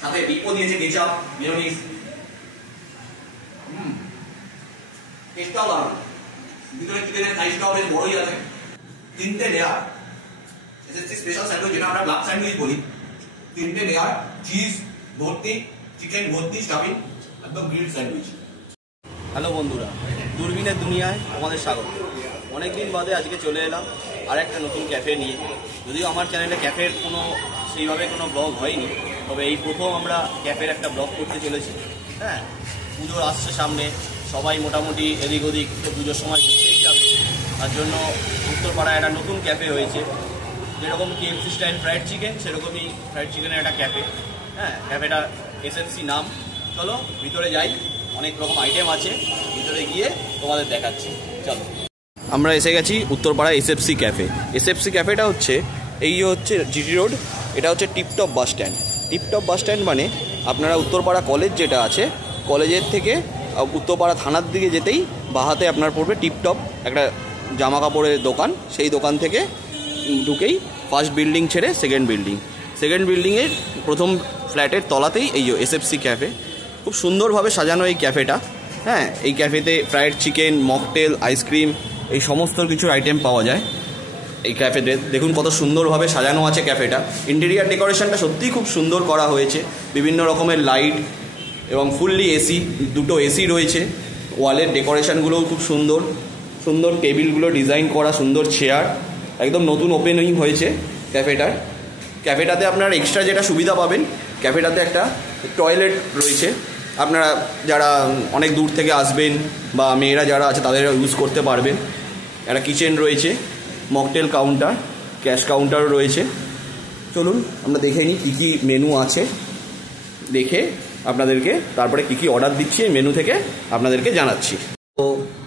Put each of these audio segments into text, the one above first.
সাথে ডিপও দিয়েছে, ketchup, mayonnaise. টেস্টটাও দারুণ। ভিতরে চিকেনের সাইজটাও বেশ বড়ই আছে। 3টে লেয়ার এসএসসি স্পেশাল স্যান্ডউইচ, যেটা আমরা ব্ল্যাক স্যান্ডউইচ বলি। 3টে লেয়ার, চিজ ভর্তি, চিকেন ভর্তি, স্টাফিং, একদম গ্রিলড স্যান্ডউইচ। হ্যালো বন্ধুরা, দূরবীনের দুনিয়ায় আমাদের স্বাগত। অনেকদিন বাদে আজকে চলে এলাম আর একটা নতুন ক্যাফে নিয়ে। যদিও আমার চ্যানেলে ক্যাফের সেইভাবে কোনো ব্লগ হয়নি, তবে এই প্রথম আমরা ক্যাফের একটা ব্লগ করতে চলেছি। হ্যাঁ, পুজো আসছে সামনে, সবাই মোটামুটি এদিক ওদিক পুজোর সময় ঘুরতেই যাবে। তার জন্য উত্তরপাড়ায় একটা নতুন ক্যাফে হয়েছে, যেরকম কেএফসি স্টাইল ফ্রাইড চিকেন, সেরকমই ফ্রাইড চিকেনের একটা ক্যাফে। হ্যাঁ, ক্যাফেটা এসএফসি নাম। চলো ভিতরে যাই, অনেক রকম আইটেম আছে, ভিতরে গিয়ে তোমাদের দেখাচ্ছি। চলো, আমরা এসে গেছি উত্তরপাড়া এসএফসি ক্যাফে। এসএফসি ক্যাফেটা হচ্ছে হচ্ছে জিটি রোড, এটা হচ্ছে tiptop bus stand. Tiptop bus stand মানে আপনারা উত্তরপাড়া কলেজ যেটা আছে, কলেজের থেকে উত্তরপাড়া থানার দিকে যেতেই বাহাতে আপনার পড়বে টিপটপ একটা জামা কাপড়ের দোকান। সেই দোকান থেকে ঢুকেই ফার্স্ট বিল্ডিং ছেড়ে সেকেন্ড বিল্ডিংয়ের প্রথম ফ্ল্যাটের তলাতেই এই এসএফসি ক্যাফে। খুব সুন্দরভাবে সাজানো এই ক্যাফেটা। হ্যাঁ, এই ক্যাফেতে ফ্রাইড চিকেন, মকটেল, আইসক্রিম, এই সমস্ত কিছুর আইটেম পাওয়া যায় এই ক্যাফেতে। দেখুন কত সুন্দরভাবে সাজানো আছে ক্যাফেটা। ইন্টেরিয়ার ডেকোরেশনটা সত্যিই খুব সুন্দর করা হয়েছে, বিভিন্ন রকমের লাইট এবং ফুললি এসি, 2টো এসি রয়েছে। ওয়ালের ডেকোরেশনগুলোও খুব সুন্দর, সুন্দর টেবিলগুলো ডিজাইন করা, সুন্দর চেয়ার, একদম নতুন ওপেনিং হয়েছে ক্যাফেটাতে আপনারা এক্সট্রা যেটা সুবিধা পাবেন, ক্যাফেটাতে একটা টয়লেট রয়েছে। আপনারা যারা অনেক দূর থেকে আসবেন বা মেয়েরা যারা আছে তাদের ইউজ করতে পারবেন। একটা কিচেন রয়েছে, মকটেল কাউন্টার, ক্যাশ কাউন্টারও রয়েছে। চলুন আমরা দেখে নিই কী কী মেনু আছে, দেখে আপনাদেরকে তারপরে কী কী অর্ডার দিচ্ছি এই মেনু থেকে আপনাদেরকে জানাচ্ছি। তো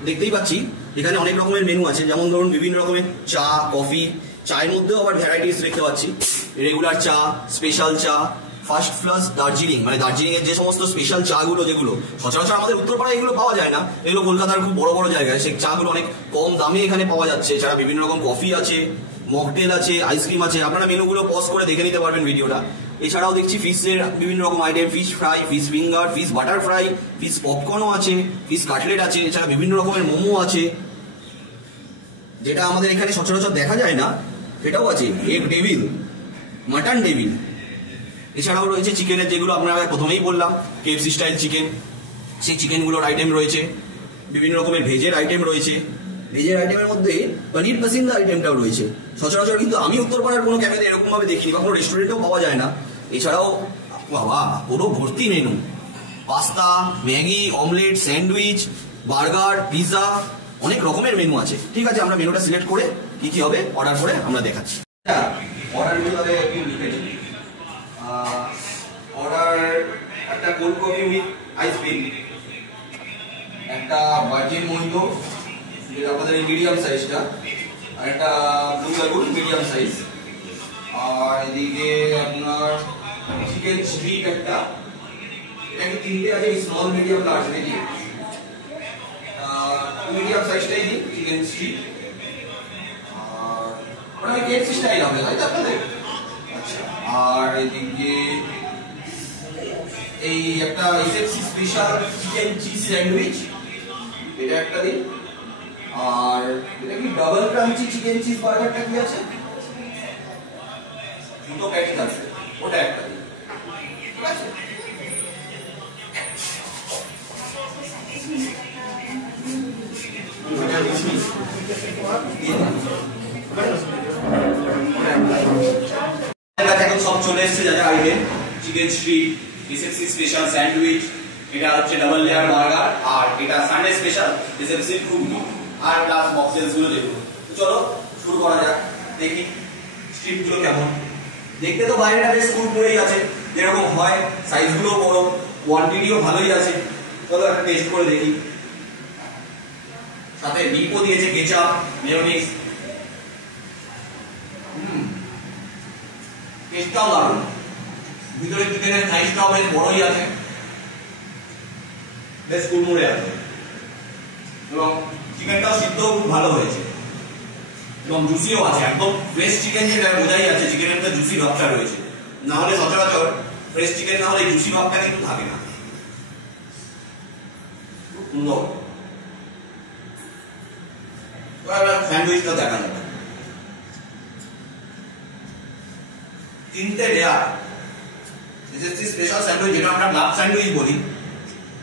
দেখতেই পাচ্ছি এখানে অনেক রকমের মেনু আছে, যেমন ধরুন বিভিন্ন রকমের চা, কফি, চায়ের মধ্যেও আবার ভ্যারাইটিস দেখতে পাচ্ছি। রেগুলার চা, স্পেশাল চা, ফার্স্ট ক্লাস দার্জিলিং, মানে দার্জিলিং এর যে সমস্ত স্পেশাল চাগুলো, যেগুলো সচরাচর আমাদের উত্তরপাড়ায় এগুলো পাওয়া যায় না, এগুলো কলকাতার খুব বড় বড় জায়গায়, সেই চাগুলো অনেক কম দামে এখানে পাওয়া যাচ্ছে। এছাড়া বিভিন্ন রকম কফি আছে, মকটেল আছে, আইসক্রিম আছে। আপনারা মেনুগুলো পজ করে দেখে নিতে পারবেন ভিডিওটা। এছাড়াও দেখছি ফিশের বিভিন্ন রকম item, fish fry, fish finger, fish butter fry, fish পপকর্নও আছে, ফিশ কাটলেট আছে। এছাড়া বিভিন্ন রকমের মোমো আছে, যেটা আমাদের এখানে সচরাচর দেখা যায় না, সেটাও আছে। Egg devil, mutton devil. এছাড়াও রয়েছে চিকেনের, যেগুলো আপনারা প্রথমেই বললাম কেএফসি স্টাইল চিকেন, সেই চিকেনগুলোর আইটেম রয়েছে। বিভিন্ন রকমের ভেজের আইটেম রয়েছে। ভেজের আইটেমের মধ্যে পনির পাসিন্দা আইটেমটাও রয়েছে। সচরাচর কিন্তু আমি উত্তরপাড়ার কোনো ক্যাফেতে এরকমভাবে দেখিনি বা কোনো রেস্টুরেন্টেও পাওয়া যায় না। এছাড়াও বাবা পুরো ভর্তি menu, pasta, Maggi, omelette, sandwich, burger, pizza, অনেক রকমের মেনু আছে। ঠিক আছে, আমরা মেনুটা সিলেক্ট করে কি কি হবে অর্ডার করে আমরা দেখাচ্ছি। অর্ডারগুলো তাহলে একটু লিখে নিই। অর্ডার একটা কোল্ড কফি উইথ আইসক্রিম, একটা ভার্জিন মোহিতো যেটা আমাদের এই মিডিয়াম সাইজটা, আর একটা ব্লু লাগুন মিডিয়াম সাইজ, আর এদিকে আপনার চিকেন স্ট্রিপ একটা, এটা কি 3টে আছে, স্মল মিডিয়াম লার্জ নাকি? মিডিয়াম সাইজটাই দিন চিকেন স্ট্রিপ। আর ওটা কেএফসি স্টাইল হবে তাই তো আপনাদের? আচ্ছা, আর এদিকে এই একটা SFC special chicken cheese sandwich, এটা একটা দিন। আর এটা কি ডাবল ক্রাঞ্চি চিকেন চিজ বার্গারটা কি আছে? 2টো প্যাকেট আছে, ওটা একটা দিন। ঠিক আছে, সব চলে এসছে যা যা item. Chicken strip, SFC special sandwich, এটা হচ্ছে ডাবল লেয়ার বার্গার, আর এটা সানডে স্পেশাল এসএফসি ঘুগনি, আর প্লাস বক্সেস গুলো দেখুন। চলো শুরু করা যাক, দেখি স্ট্রিপগুলো কেমন। দেখতে তো বাইরেটা বেশ কুড়কুড়েই আছে, যেরকম হয়, সাইজগুলো বড়, কোয়ান্টিটিও ভালোই আছে। চলো একটা টেস্ট করে দেখি। সাথে ডিপও দিয়েছে, কেচাপ, মেয়োনিজ। টেস্টটাও দারুণ। ভিতরে চিকেনের সাইজটাও বেশ বড়ই আছে, বেশ কুড়মুড়ে আছে, এবং চিকেনটাও সিদ্ধও খুব ভালো হয়েছে এবং জুসিও আছে। একদম ফ্রেশ চিকেন, যেটা বোঝাই যাচ্ছে চিকেনের মধ্যে জুসি ভাবটা রয়েছে। না হলে সচরাচর ফ্রেশ চিকেন না হলে জুসি ভাবটা কিন্তু থাকে না। খুব সুন্দর। এবার স্যান্ডউইচটা দেখা যাবে। 3টে লেয়ার এসএসসি স্পেশাল স্যান্ডউইচ, যেটা আমরা ক্লাব স্যান্ডউইচ বলি।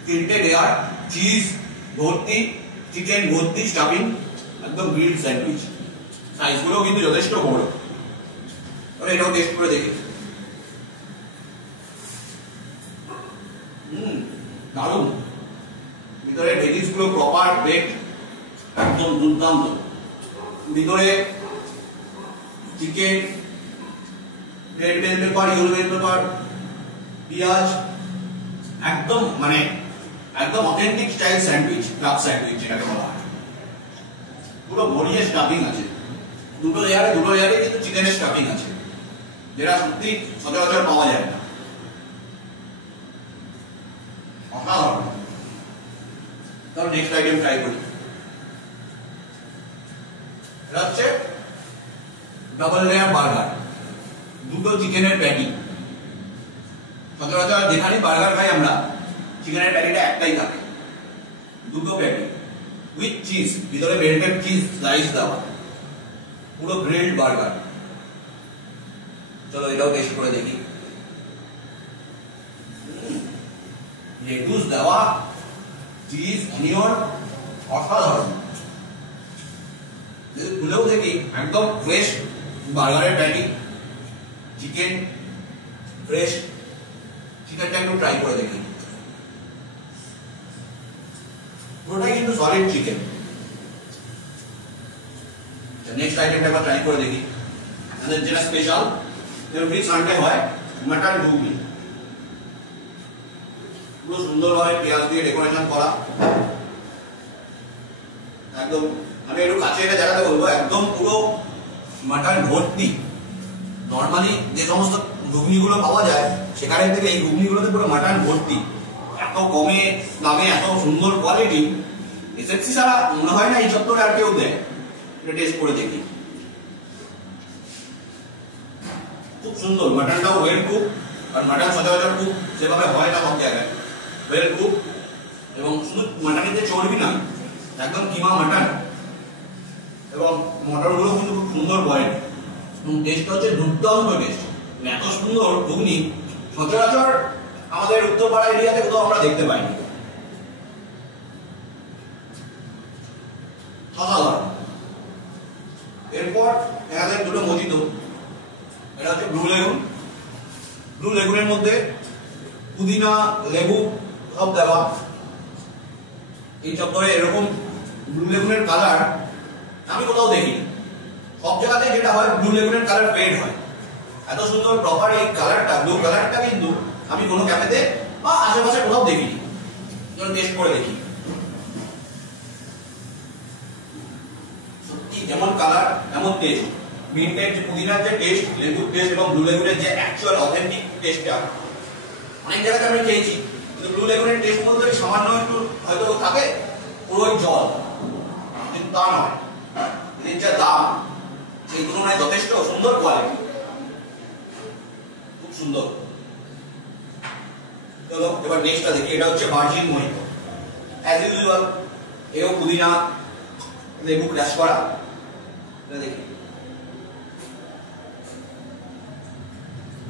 3টে লেয়ার, চিজ ভর্তি, চিকেন ভর্তি, স্টাফিং, একদম গ্রিলড স্যান্ডউইচ। সাইজগুলো কিন্তু যথেষ্ট বড়। এবার এটাও টেস্ট করে দেখি। দারুণ। ভিতরে ভেজিস গুলো প্রপার বেক, একদম দুর্দান্ত। ভিতরে chicken, red bell pepper, yellow bell pepper, পেঁয়াজ, একদম মানে একদম authentic style sandwich, club sandwich যেটাকে বলা হয়। পুরো ভরিয়ে স্টাফিং আছে। দুটো লেয়ারে কিন্তু চিকেনের স্টাফিং আছে, যেটা সত্যি সচরাচর পাওয়া যায় না। অসাধারণ। তাহলে নেক্সট আইটেম ট্রাই করি। এটা হচ্ছে ডাবল লেয়ার বার্গার, দুটো চিকেনের প্যাটি। সচরাচর যেখানে বার্গার খাই আমরা, চিকেনের প্যাটিটা একটাই থাকে, দুটো প্যাটি উইথ চিজ, ভিতরে মেল্টেড চিজ স্লাইস দেওয়া, পুরো গ্রিলড বার্গার। চলো এটাও টেস্ট করে দেখি। লেটুস দেওয়া, চিজ, অনিয়ন, অসাধারণ। যদি খুলেও দেখি, একদম ফ্রেশ বার্গারের প্যাটি, চিকেন ফ্রেশ। চিকেনটা একটু ট্রাই করে দেখি। পুরোটাই কিন্তু সলিড চিকেন। নেক্সট আইটেমটা একবার ট্রাই করে দেখি। আমাদের যেটা স্পেশাল এভরি সানডে হয়, মাটন ঘুগনি। পুরো সুন্দরভাবে পেঁয়াজ দিয়ে ডেকোরেশন করা। একদম আমি একটু কাছে এটা দেখাতে বলবো, একদম পুরো মাটন ভর্তি। নর্মালি যে সমস্ত ঘুগনিগুলো পাওয়া যায়, সেখানে থেকে এই ঘুগনিগুলোতে পুরো মাটন ভর্তি। এত কমে দামে এত সুন্দর কোয়ালিটি, এসএসসি ছাড়া মনে হয় না এই চত্বরে আর কেউ দেয়। এটা টেস্ট করে দেখি। খুব সুন্দর। মাটনটাও ওয়েল কুক, আর মাটন সচরাচর কুক সেভাবে হয় না সব জায়গায়। ওয়েল কুক, এবং শুধু মাটনের যে চর্বি না, একদম কিমা মাটন, এবং মটরগুলো কিন্তু খুব সুন্দর বয়েল। এবং টেস্টটা হচ্ছে দুর্দান্ত টেস্ট। এত সুন্দর ঘুগনি সচরাচর আমাদের উত্তরপাড়া এরিয়াতে কোথাও আমরা দেখতে পাইনি। অসাধারণ। এরপর এখানে দুটো মজিতো। এটা হচ্ছে ব্লু লেগুন। ব্লু লেগুনের মধ্যে পুদিনা, লেবু সব দেওয়া। এই চত্বরে এরকম ব্লু লেগুনের কালার আমি কোথাও দেখিনি। সব জায়গাতে যেটা হয়, ব্লু লেগুনের কালার ফেড হয়। এত সুন্দর প্রপার এই কালারটা, ব্লু কালারটা কিন্তু আমি কোনো ক্যাফেতে বা আশেপাশে কোথাও দেখিনি। চলো টেস্ট করে দেখি। সত্যি যেমন কালার এমন টেস্ট। মিন্টের যে পুদিনার যে টেস্ট, লেবুর টেস্ট, এবং ব্লু লেগুনের যে অ্যাকচুয়াল অথেন্টিক টেস্টটা অনেক জায়গাতে আমি খেয়েছি, কিন্তু ব্লু লেগুনের টেস্ট বলতে সামান্য একটু হয়তো থাকে, পুরোই জল। কিন্তু তা নয়, এর যা দাম সেই তুলনায় যথেষ্ট সুন্দর কোয়ালিটি। খুব সুন্দর। চলো এবার নেক্সটটা দেখি। এটা হচ্ছে ভার্জিন মোহিতো। অ্যাজ ইউজুয়াল এও পুদিনা, লেবু ক্রাশ করা। এটা দেখি।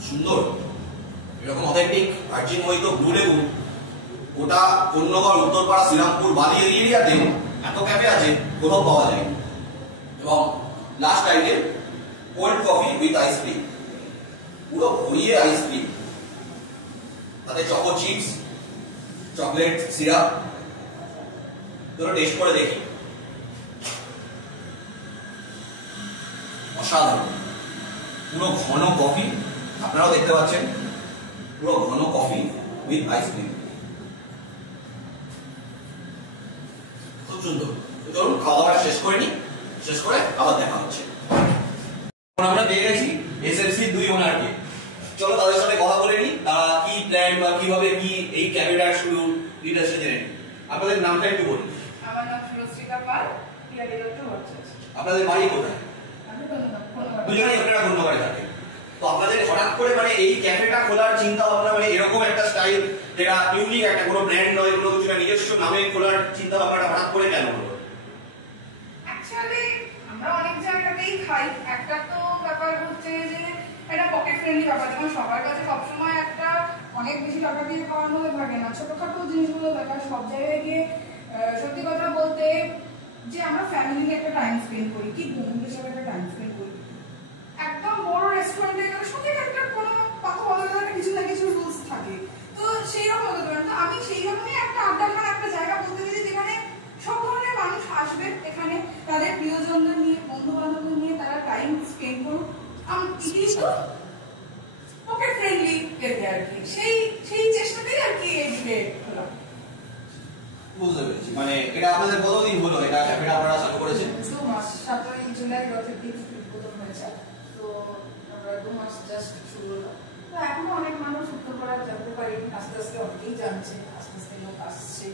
সুন্দর। এরকম অথেন্টিক ভার্জিন মোহিতো ব্লু লেবু গোটা কন্যগর, উত্তরপাড়া, শ্রীরামপুর, বালি এরিয়াতে এত ক্যাফে আছে, কোথাও পাওয়া যায়। এবং last item cold coffee with ice cream. পুরো ভরিয়ে আইসক্রিম, তাতে চকো চিপস, চকলেট সিরাপ। তোরা টেস্ট করে দেখি। অসাধারণ। পুরো ঘন কফি, আপনারাও দেখতে পাচ্ছেন, পুরো ঘন কফি উইথ আইসক্রিম। খুব সুন্দর। চলুন খাওয়া দাওয়াটা শেষ করে নিই, শেষ করে আবার দেখা হচ্ছে। আমরা পেয়ে গেছি এসএফসি 2 ওনারকে। চলো তাদের সাথে কথা বলে নিই, তারা কি প্ল্যান বা কিভাবে কি এই ক্যাফেটার শুরু ডিটেইলসে জেনে নিই। আপনাদের নামটা একটু বলুন। আমার নাম সুরশ্রিকা পাল, পিয়ালি দত্ত ভট্টাচার্য। আপনাদের বাড়ি কোথায়? আমি দুজনেই আপনারা ধন্যবাদ থাকে। তো আপনাদের হঠাৎ করে মানে এই ক্যাফেটা খোলার চিন্তা ভাবনা মানে এরকম একটা স্টাইল যেটা ইউনিক, একটা কোনো ব্র্যান্ড নয়, কোনো কিছু নিজস্ব নামে খোলার চিন্তা ভাবনাটা হঠাৎ করে কেন হলো? অ্যাকচুয়ালি আমরা অনেক জায়গাতেই খাই, একটা তো ব্যাপার হচ্ছে যে এটা পকেট ফ্রেন্ডলি ব্যাপার, যেমন সবার কাছে সবসময় একটা অনেক বেশি টাকা দিয়ে খাওয়ার মধ্যে থাকে না, ছোটখাটো জিনিসগুলো দেখা সব জায়গায় গিয়ে সত্যি কথা বলতে যে আমরা ফ্যামিলি নিয়ে একটা টাইম স্পেন্ড করি, কি বন্ধুদের সাথে একটা টাইম স্পেন্ড করি। একদম বড় রেস্টুরেন্টে গেলে সত্যি একটা কোনো কথা বলা যায় কিছু না কিছু রুলস থাকে, তো সেই রকম হতে পারে। তো আমি সেই রকমই একটা আড্ডাখানা একটা জায়গা বলতে গেছি যেখানে সব ধরনের মানুষ আসবে, এখানে তাদের প্রিয়জনদের নিয়ে বন্ধু বান্ধবদের নিয়ে তারা টাইম স্পেন্ড করুক, পকেট ফ্রেন্ডলি কেটে আর কি, সেই চেষ্টাতেই আর কি এদিকে খোলা। বুঝতে পেরেছি। মানে এটা আপনাদের কতদিন হলো এটা ক্যাফেটা আপনারা চালু করেছেন? 2 মাস, 7ই জুলাই রথের দিন উদ্বোধন হয়েছে, তো আমরা 2 মাস জাস্ট শুরু হলো। তো এখনো অনেক মানুষ উত্তরপাড়া জানতে পারি, আস্তে আস্তে অনেকেই জানছে, আস্তে আস্তে লোক আসছে।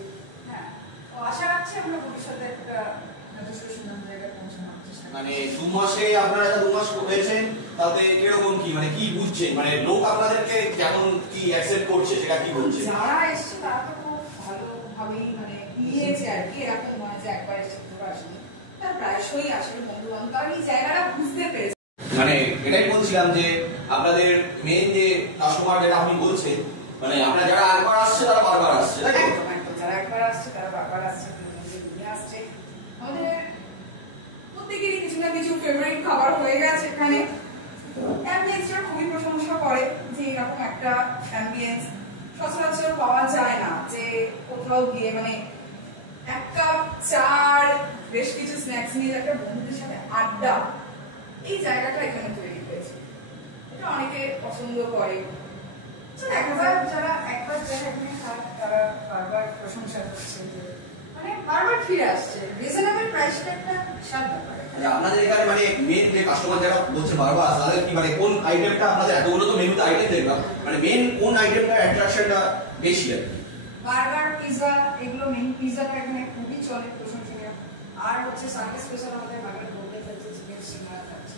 হ্যাঁ, তো আশা রাখছি আমরা ভবিষ্যতে একটা যথেষ্ট সুন্দর জায়গায় পৌঁছানোর চেষ্টা। মানে 2 মাসে আপনারা 2 মাস হয়েছেন, তাতে কিরকম কি মানে কি বুঝছেন, মানে লোক আপনাদেরকে কেমন কি অ্যাকসেপ্ট করছে সেটা কি বলছে? যারা এসছে তারা তো খুব ভালোভাবেই মানে নিয়েছে আর কি, এরকম নয় যে একবার এসে পুরো আসেনি, তার প্রায়শই আসলে বন্ধু বান্ধব, কারণ এই জায়গাটা বুঝতে পেরেছে। মানে এটাই বলছিলাম যে আপনাদের মেইন যে কাস্টমার যেটা আপনি বলছেন, মানে আপনারা যারা একবার আসছে তারা বারবার আসছে, তাই তো? একদম একদম, যারা একবার আসছে তারা বারবার আসছে, নিয়ে আসছে। আমাদের প্রত্যেকেরই কিছু না কিছু ফেভারিট খাবার হয়ে গেছে এখানে। অ্যাম্বিয়েন্সটা খুবই প্রশংসা করে যে এরকম একটা অ্যাম্বিয়েন্স সচরাচর পাওয়া যায় না, যে কোথাও গিয়ে মানে এক কাপ চা বেশ কিছু স্ন্যাক্স নিয়ে একটা বন্ধুদের সাথে আড্ডা, এই জায়গাটা এখানে তৈরি হয়েছে, এটা অনেকে পছন্দ করে। যারা একবার এখানে খায় তারা বারবার প্রশংসা করছে, যে মানে বারবার ফিরে আসছে। রিজনেবল প্রাইসটা একটা বিশাল ব্যাপার। আপনাদের এখানে মানে মেইন যে কাস্টমার যারা বলছে বারবার আসে, তাদের কি মানে কোন আইটেমটা আপনাদের এতগুলো তো মেনুতে আইটেম দেখলাম, মানে মেইন কোন আইটেমটার অ্যাট্রাকশনটা বেশি আর কি? বার্গার, পিৎজা, এগুলো মেইন। পিৎজাটা এখানে খুবই চলে, প্রশংসনীয়। আর হচ্ছে সার্ভিস স্পেশাল আমাদের বার্গার বলতে থাকছে, চিকেন সিঙ্গারা থাকছে।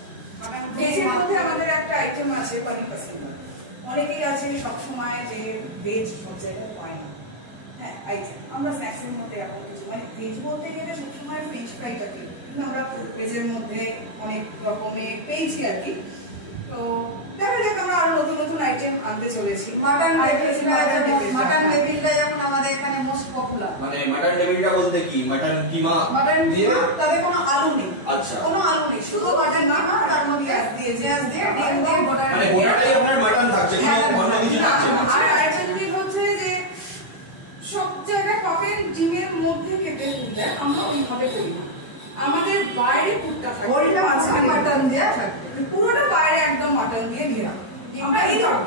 ভেজের মধ্যে আমাদের একটা আইটেম আছে পানির পাসিঙ্গা। অনেকেই আছে সবসময় যে ভেজ সব জায়গায় পায় না, হ্যাঁ আইটেম আমরা স্ন্যাক্সের মধ্যে এখন কিছু মানে ভেজ বলতে গেলে সবসময় ফ্রেঞ্চ ফ্রাইটা দিই, কিন্তু আমরা ভেজের মধ্যে অনেক রকমের পেয়েছি আর কি। তো দেখা যাক আমরা আরো নতুন নতুন আইটেম আনতে চলেছি। মাটন ডেভিলটা যেমন আমাদের এখানে মোস্ট পপুলার। মানে মাটন ডেভিলটা বলতে কি, মাটন কিমা দিয়ে তবে কোনো আলু নেই। আচ্ছা, কোনো আলু নেই, শুধু মাটন কিমা, তার মধ্যে পেঁয়াজ দিয়ে ডিম দিয়ে মানে গোটাটাই আপনার মাটন থাকছে, কোনো অন্য কিছু থাকছে না। আর আরেকটা জিনিস হচ্ছে যে সব জায়গায় পাবেন ডিমের মধ্যে কেটে দেয়, আমরা ওইভাবে করি না, আমাদের বাইরে পুরটা থাকে, ওইটা মাটন দেয়া থাকে, পুরোটা বাইরে একদম মাটন দিয়ে ঘেরা। আমরা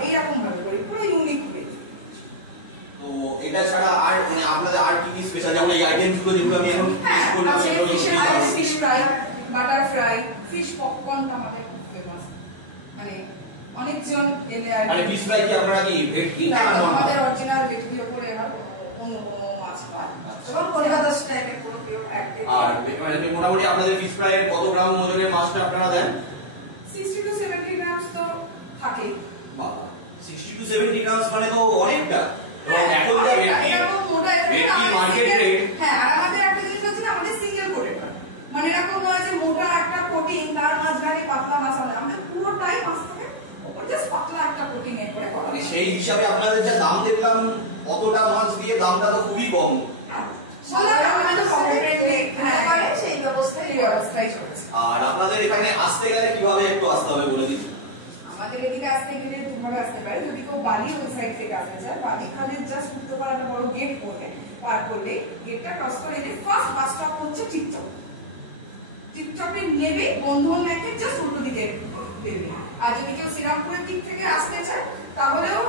এইরকম ভাবে করি, পুরো ইউনিক ওয়ে। তো এটা ছাড়া আর মানে আপনাদের আর কি কি স্পেশাল, যেমন এই আইটেমগুলো যেগুলো আমি এখন করলাম সেগুলো fish fry, butter fry, fish popcorn আমাদের খুব ফেমাস, মানে অনেকজন এলে আর মানে ফিশ ফ্রাই কি আপনারা কি ভেটকি না আমাদের অরিজিনাল ভেটকির উপরে এবার অন্য কোনো মাছ পায়, এবং কলকাতা স্টাইলে পুরো পিওর একদম। আর মানে মোটামুটি আপনাদের ফিশ ফ্রাইয়ের কত গ্রাম ওজনের মাছটা আপনারা দেন? 60 to 70 গ্রামস তো থাকে। বাবা, 60 to 70 গ্রামস মানে তো অনেকটা। এবং এখন যা ভেটকি মার্কেট রেট, হ্যাঁ, আর আমাদের একটা জিনিস হচ্ছে আমাদের সিঙ্গেল কোটেড, মানে এরকম নয় যে মোটা একটা কোটিং তার মাঝখানে পাতলা মাছ হবে, আমাদের পুরোটাই মাছ থাকে, ওপর জাস্ট পাতলা একটা কোটিং এর করে করা। মানে সেই হিসাবে আপনাদের যা দাম দেখলাম, অতটা মাছ দিয়ে দামটা তো খুবই কম। আর আপনাদের এখানে আসতে গেলে কিভাবে একটু আসতে হবে বলে দিন। আমাদের এদিকে আসতে গেলে দুভাবে আসতে পারে, যদি কেউ বালি ওই সাইড থেকে আসতে চায়, বালি খালে জাস্ট উত্তরপাড়া একটা বড় গেট পড়বে, পার করলে গেটটা ক্রস করে এলে ফার্স্ট বাস স্টপ হচ্ছে টিকটক। টিকটকে নেবে বন্ধন ম্যাকে জাস্ট উল্টো দিকে দেবে। আর যদি কেউ শ্রীরামপুরের দিক থেকে আসতে চায় তাহলেও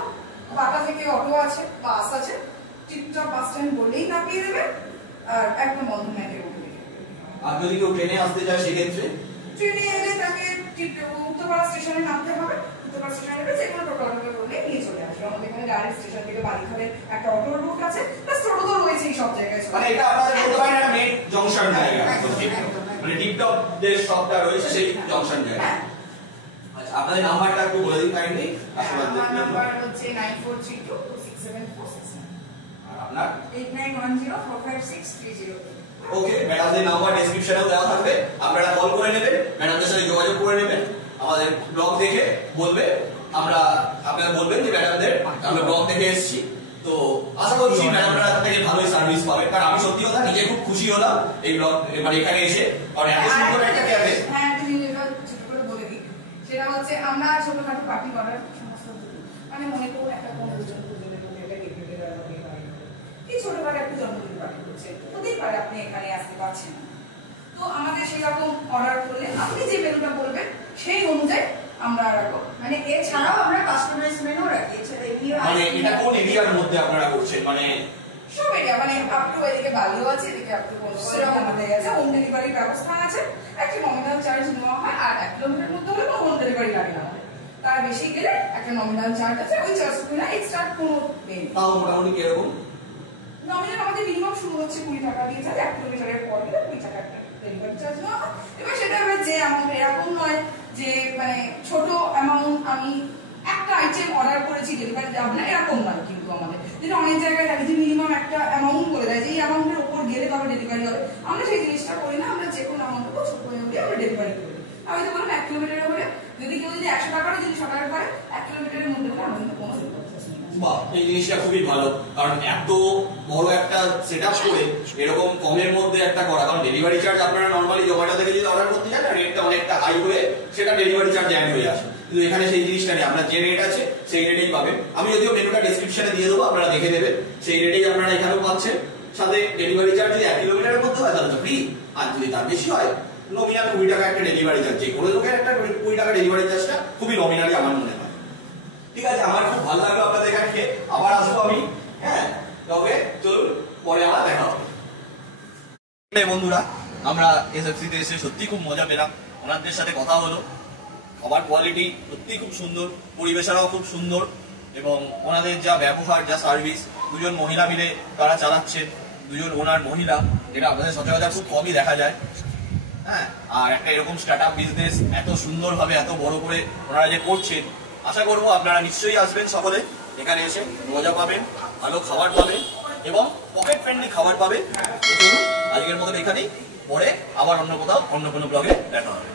বাটা থেকে অটো আছে, বাস আছে, টিকটক বাস স্ট্যান্ড বললেই নামিয়ে দেবে, আর একদম বন্ধন ম্যাকে উঠবে। আর যদি কেউ ট্রেনে আসতে চায় সেক্ষেত্রে? ট্রেনে এলে তাকে উত্তরপাড়া স্টেশনে নামতে হবে, উত্তরপাড়া স্টেশনে নেবে, যে কোনো টোটো অটোকে বললে নিয়ে চলে আসবে। আমাদের এখানে ডাইরেক্ট স্টেশন থেকে বালিখালের একটা অটোর রুট আছে, প্লাস টোটো তো রয়েছেই সব জায়গায়। মানে এটা আপনাদের বলতে পারেন একটা মেন জংশন জায়গা, মানে টিকটক যে শপটা রয়েছে সেই জংশন জায়গা। আচ্ছা, আপনাদের নাম্বারটা একটু বলে দিন কাইন্ডলি। আমার নাম্বার হচ্ছে 9432674669 আর আপনার 8910456302। ওকে, ম্যাডামদের নাম্বার ডেসক্রিপশনেও দেওয়া থাকবে, আপনারা কল করে নেবেন, ম্যাডামদের সাথে যোগাযোগ করে নেবেন, আমাদের ব্লগ দেখে বলবে, আপনারা বলবেন যে ম্যাডামদের আমরা ব্লগ দেখে এসেছি। তো আশা করছি ম্যাডামরা থেকে ভালোই সার্ভিস পাবে, কারণ আমি সত্যি কথা নিজে খুব খুশি হলাম এই ব্লগ মানে এখানে এসে, কারণ এত সুন্দর একটা ক্যাফে। হ্যাঁ, তুমি ছোট করে বলে দিই, সেটা হচ্ছে আমরা ছোটখাটো পার্টি করার সমস্ত মানে মনে করুন একটা 15 জন কি ছোটখাটো একটা জন্মদিন পার্টি করছে, হতেই পারে আপনি এখানে আসতে পারছেন না, তো আমাদের সেরকম অর্ডার করলে আপনি যে মেনুটা বলবেন সেই অনুযায়ী আমরা রাখবো। মানে এছাড়াও আমরা কাস্টমাইজ মেনু রাখি। এছাড়া মানে এটা কোন এরিয়ার মধ্যে আপনারা করছেন? মানে সব এরিয়া, মানে আপ টু এদিকে বালিও আছে, এদিকে আপ টু সেরকম আমাদের আছে, হোম ডেলিভারির ব্যবস্থা আছে, একটা নমিনাল চার্জ নেওয়া হয়, আর 1 কিলোমিটার মধ্যে হলে হোম ডেলিভারি লাগে না, তার বেশি গেলে একটা নমিনাল চার্জ আছে, ওই চার্জটা না এক্সট্রা কোনো নেই। তাও মোটামুটি কিরকম? নমিনাল আমাদের মিনিমাম শুরু হচ্ছে 20 টাকা দিয়ে, 1 কিলোমিটারের পর গেলে 20 টাকা একটা ডেলিভারি চার্জ নেওয়া হয়। এবার সেটা হবে যে আমাদের এরকম নয় যে মানে ছোট অ্যামাউন্ট আমি একটা আইটেম অর্ডার করেছি ডেলিভারি যাবে না, এরকম নয়। কিন্তু আমাদের যেটা অনেক জায়গায় থাকে যে মিনিমাম একটা অ্যামাউন্ট বলে দেয় যে এই অ্যামাউন্টের উপর গেলে তবে ডেলিভারি হবে, আমরা সেই জিনিসটা করি না, আমরা যে কোনো অ্যামাউন্ট দেবো ছোট অ্যামাউন্টে আমরা ডেলিভারি করি। আমি তো বললাম 1 কিলোমিটারের হলে যদি কেউ যদি 100 টাকারও যদি অর্ডার করে 1 কিলোমিটারের মধ্যে হলে আমাদের কোনো বাহ, এই জিনিসটা খুবই ভালো, কারণ এত বড় একটা সেটআপ করে এরকম কমের মধ্যে একটা করা, কারণ ডেলিভারি চার্জ আপনারা নরমালি জোম্যাটো থেকে যদি অর্ডার করতে যান রেটটা অনেকটা হাই হয়ে সেটা ডেলিভারি চার্জ অ্যাড হয়ে আসে, কিন্তু এখানে সেই জিনিসটা নেই, আপনার যে রেট আছে সেই রেটেই পাবেন। আমি যদিও মেনুটা ডেসক্রিপশনে দিয়ে দেবো, আপনারা দেখে নেবেন, সেই রেটেই আপনারা এখানেও পাচ্ছেন। সাথে ডেলিভারি চার্জ যদি 1 কিলোমিটারের মধ্যে হয় তাহলে তো ফ্রি, আর যদি তার বেশি হয় নমিনাল 20 টাকা একটা ডেলিভারি চার্জ, যে কোনো লোকের একটা 20 টাকা ডেলিভারি চার্জটা খুবই নমিনালি আমার মনে হয়। ঠিক আছে, আমার খুব ভালো লাগলো আপনাদের এখানে খেয়ে, আবার আসবো আমি। হ্যাঁ, তবে চলুন পরে আবার দেখা হবে। বন্ধুরা, আমরা এসএফসিতে এসে সত্যি খুব মজা পেলাম, ওনাদের সাথে কথা হলো, খাবার কোয়ালিটি সত্যি খুব সুন্দর, পরিবেশনাও খুব সুন্দর, এবং ওনাদের যা ব্যবহার যা সার্ভিস, দুজন মহিলা মিলে তারা চালাচ্ছেন, দুজন ওনার মহিলা, যেটা আপনাদের সচরাচর খুব কমই দেখা যায়। হ্যাঁ, আর একটা এরকম স্টার্ট আপ বিজনেস এত সুন্দরভাবে এত বড় করে ওনারা যে করছেন, আশা করবো আপনারা নিশ্চয়ই আসবেন, সকলে এখানে এসে মজা পাবেন, ভালো খাবার পাবেন এবং পকেট ফ্রেন্ডলি খাবার পাবেন। চলুন আজকের মতন এখানেই, পরে আবার অন্য কোথাও অন্য কোনো ব্লগে দেখা হবে।